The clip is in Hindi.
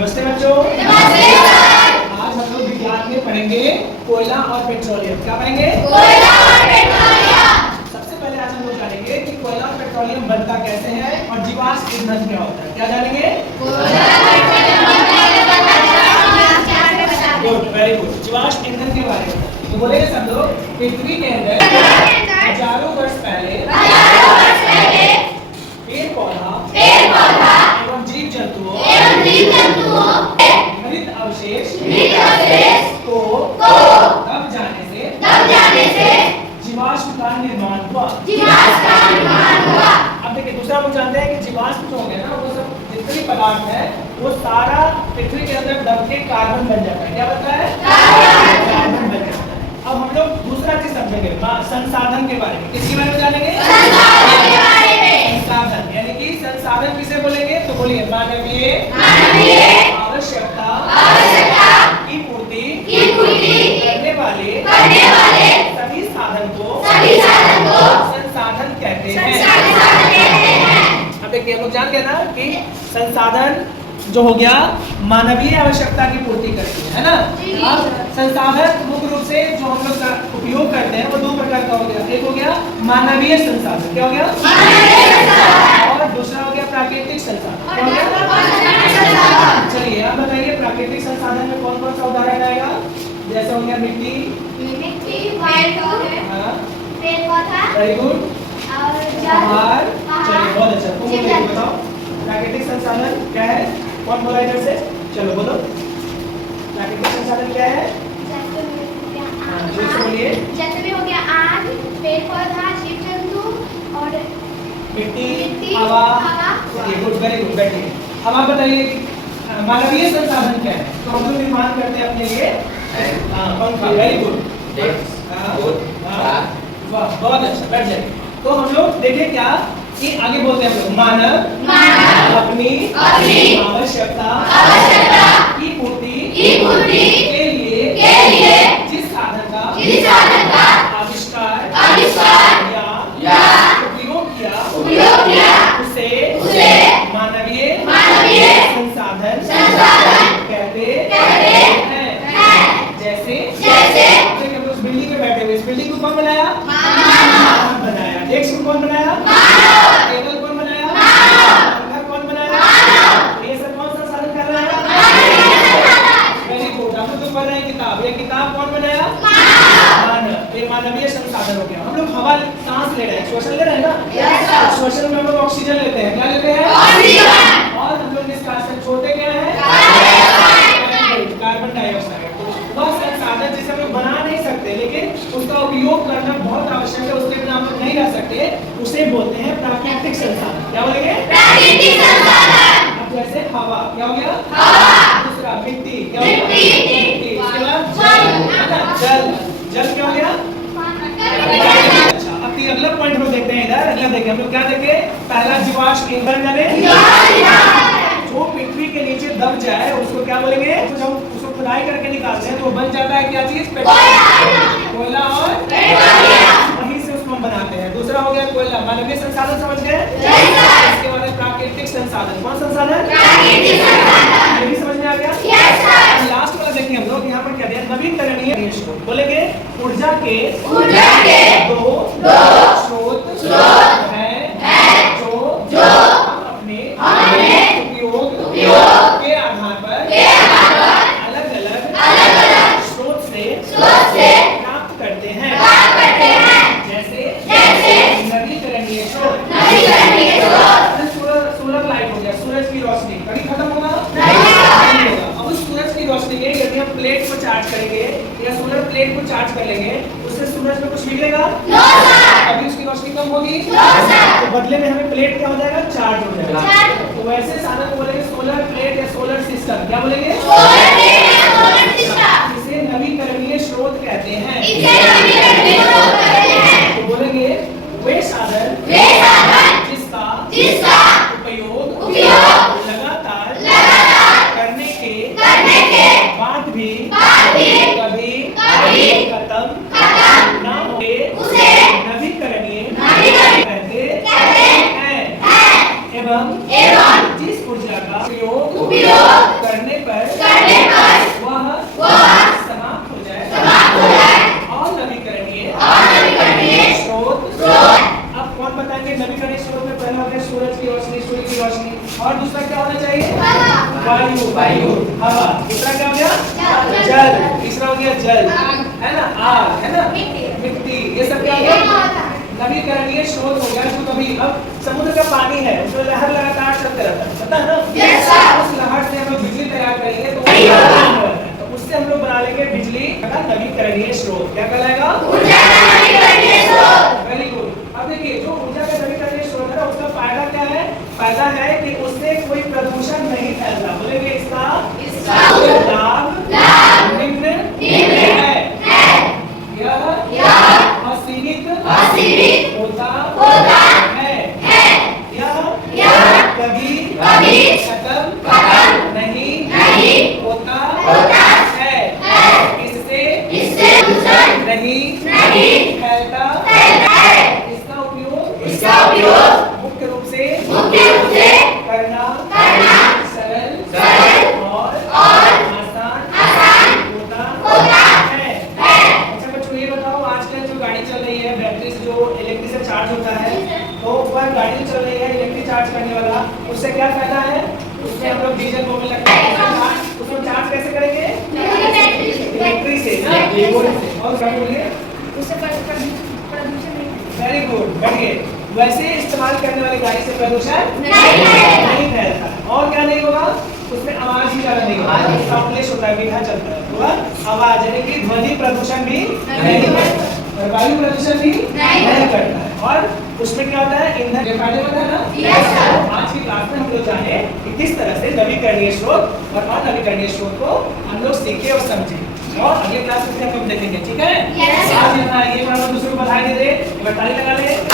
नमस्ते बच्चों। नमस्ते सर। आज हम लोग विज्ञान में पढ़ेंगे कोयला और पेट्रोलियम। क्या पढ़ेंगे? कोयला और पेट्रोलियम। सबसे पहले आज हम लोग जानेंगे कि कोयला और पेट्रोलियम बनता कैसे है और जीवाश्म ईंधन क्या होता है। क्या जानेंगे? Good, very good. जीवाश्म ईंधन के बारे में तो बोलेंगे सब लोग। पृथ्वी के अंदर हजारों वर्ष पहले पेड़ पौधा एवं जीव जंतुओं हरित अवशेष को दब जाने से जीवाश्म का निर्माण हुआ। अब देखिए दूसरा हम जानते हैं कि जीवाश्म जो हो गया ना वो सब जितनी पदार्थ है वो सारा पृथ्वी के अंदर दब के कार्बन बन जाता है। क्या बनता है? कार्बन बन जाता है। अब हम लोग दूसरा चीज समझेंगे संसाधन के बारे में। किसके बारे में जानेंगे? संसाधन यानी कि संसाधन किसे बोलेंगे? तो बोलिए मानवीय आवश्यकता की पूर्ति करने वाले सभी साधन को संसाधन कहते हैं। अब देखिए हम लोग जान गए ना कि संसाधन जो हो गया मानवीय आवश्यकता की पूर्ति करती है ना। अब संसाधन मुख्य रूप से जो हम लोग उपयोग करते हैं वो दो प्रकार का हो गया। एक हो गया मानवीय संसाधन। क्या हो गया? और दूसरा हो गया प्राकृतिक संसाधन। क्या हो गया? चलिए आप बताइए प्राकृतिक संसाधन में कौन कौन सा उदाहरण आएगा? जैसे हो गया मिट्टी, वेरी गुड, आहार। चलिए बहुत अच्छा। तुम बताओ प्राकृतिक संसाधन क्या है? कौन बोला इधर से? चलो बोलो प्राकृतिक संसाधन क्या है? बोलिए। जैसे भी हो गया आग, पेड़ पौधा, जीव जंतु और मिट्टी, हवा। Good, very good. बैठिए। अब आप बताइए मानवीय संसाधन क्या है? तो हम लोग निर्माण करते हैं अपने लिए पंखा। वेरी गुड, बहुत अच्छा। बैठ जाइए। तो हम लोग देखिए क्या कि आगे बोलते हैं हम लोग मानव अपनी आवश्यकता की पूर्ति के लिए जिस साधन का आविष्कार या उपयोग किया उसे मानवीय संसाधन कहते हैं। जैसे हम लोग बिल्डिंग में बैठे हुए, इस बिल्डिंग को कौन बनाया? मानव बनाया। डेस्क को कौन बनाया? टेबल कौन बनाया? घर कौन बनाया? ये सब कौन सा साधन कर रहा है? Very good. हम लोग पढ़ रहे हैं किताब। ये किताब कौन बनाया? मानव। ये मानवीय संसाधन हो गया। हम लोग हवा सांस ले रहे हैं, श्वसन ले रहे हैं ना। श्वसन में हम लोग ऑक्सीजन लेते हैं। क्या लेते हैं? ऑक्सीजन। और हम लोग निष्कासन छोड़ते क्या है? Carbon dioxide. वह संसाधन जिसे हम लोग बना नहीं सकते लेकिन उसका उपयोग करना बहुत आवश्यक है, उसके बिना हम लोग नहीं रह सकते, उसे बोलते हैं प्राकृतिक संसाधन। क्या बोलेंगे? प्राकृतिक संसाधन। अब जैसे हवा, क्या हो गया? हवा। दूसरा मिट्टी, क्या हो गया? मिट्टी। उसके बाद जल क्या हो गया? अच्छा, अब अगला पॉइंट हम देखते हैं इधर। अगला देखिए हम लोग क्या देखे? पहला जीवाश्म ईंधन जाने जो पृथ्वी के नीचे दब जाए उसको क्या बोलेंगे? जब उसको खुदाई करके निकालते हैं तो बन जाता है क्या चीज? कोयला और वहीं से उसको हम बनाते हैं। दूसरा हो गया कोयला, मानवीय संसाधन समझ गए। इसके बाद प्राकृतिक संसाधन। कौन संसाधन? ये भी समझ में आ गया? लास्ट वाला देखिए हम लोग यहाँ पर क्या दिया? नवीकरणीय स्रोत। बोलेंगे ऊर्जा के दो स्रोत हैं जो अपने उपयोग के आधार पर अलग-अलग स्रोत से प्राप्त करते हैं। जैसे नवीकरणीय स्रोत। सोलर लाइट हो गया, सूरज की रोशनी कभी खत्म होगा? नहीं होगा। अब उस सूरज की रोशनी के यदि हम प्लेट को चार्ज करेंगे या सोलर प्लेट को चार्ज कर लेंगे उससे सूरज में कुछ बिगड़ेगा? अभी उसकी रोशनी कम होगी तो बदले में हमें प्लेट क्या हो जाएगा? चार्ज हो जाएगा। तो वैसे साधन को बोलेंगे सोलर प्लेट या सोलर सिस्टम। क्या बोलेंगे? इसे नवीकरणीय स्रोत कहते हैं। तो बोलेंगे वे साधन जिसका उपयोग लगातार करने के बाद भी कभी खत्म न होए उसे नवीकरणीय कहते हैं। एवं जिस ऊर्जा का उपयोग करने वायु, हवा। दूसरा क्या हो गया? जल। तीसरा हो गया जल, है ना, आग, है ना, मिट्टी। ये सब क्या हो गया? नवीकरणीय स्रोत हो गया। जो कभी अब समुद्र का पानी है, उसमें लहर लगातार चलते रहता है, पता है ना? उस लहर से हम लोग बिजली तैयार करेंगे तो उससे हम लोग बना लेंगे बिजली का नवीकरणीय स्रोत। क्या कहलाएगा? Very good. अब देखिए, जो ऊर्जा का नवीकरणीय स्रोत है ना, उसका फायदा क्या है? फायदा है कि उससे कोई प्रदूषण नहीं फैलता। बोलेंगे इसका लाभ निम्न है। यह असीमित होता है। यह कभी खत्म नहीं होता है। इससे नहीं फैलता है। इसका उपयोग मुख्य रूप से करना सरल और आसान होता है। अच्छा बच्चों, ये बताओ, आजकल जो गाड़ी चल रही है बैटरी से, जो इलेक्ट्रिक से चार्ज होता है, तो वह गाड़ी जो चल रही है इलेक्ट्रिक चार्ज करने वाला, उससे क्या फायदा है? उसमें हम लोग डीजल बोलने लगते हैं। उसमें चार्ज कैसे करेंगे? इलेक्ट्रिक से ना। और क्या बोलिए? वेरी गुड, बढ़िए। वैसे इस्तेमाल करने वाली गाड़ी से प्रदूषण नहीं फैलता। और क्या नहीं होगा? उसमें आवाज ही ज्यादा नहीं होगा, साउंडलेस होता है, मीठा चलता है, तो आवाज यानी कि ध्वनि प्रदूषण भी नहीं करता और वायु प्रदूषण भी नहीं करता है। और उसमें क्या होता है? ईंधन के फायदेमंद है ना। आज की क्लास में हम लोग जाने कि किस तरह से नवीकरणीय स्रोत और अनवीकरणीय स्रोत को हम लोग सीखे और समझे, और अगले क्लास में हम लोग देखेंगे। ठीक है? आज यहाँ ये दूसरों को बधाई दे दे, ताली लगा ले।